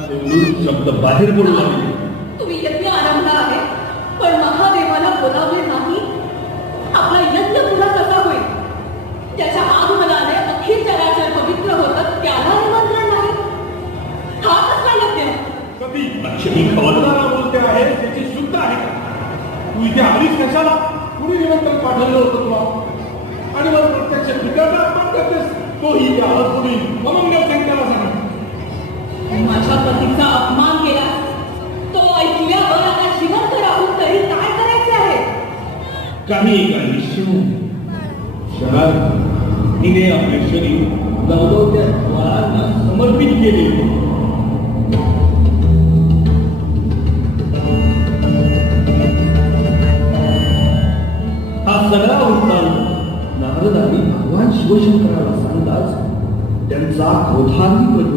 शब्द बाहेर पडू लागले. तुम्ही यज्ञ आरंभला आहे पण महादेवाला बोलावले नाही. आपला यज्ञ पुरा कसा होईल? त्याच्या आगमनाने अखिल चराचर पवित्र होतात, त्याला निमंत्रण नाही. हा कसला यज्ञ? कधी लक्ष्मी खबरदारा बोलते आहे, त्याची शुद्ध आहे का? तू इथे आलीस कशाला? कुणी निमंत्रण पाठवलं होतं तुला? आणि मग प्रत्यक्ष ठिकाणा अपमान करतेस. तोही त्या कुणी अमंगल संख्याला सांग. माझ्या पतीचा अपमान केला तो ऐकल्यावर आता जिवंत राहून तरी काय करायचे आहे? काही शहर तिने आपले शरीर दौलत्या द्वारांना समर्पित केले. हा सगळा वृत्तांत नारदांनी भगवान शिवशंकराला सांगताच त्यांचा क्रोधाग्नी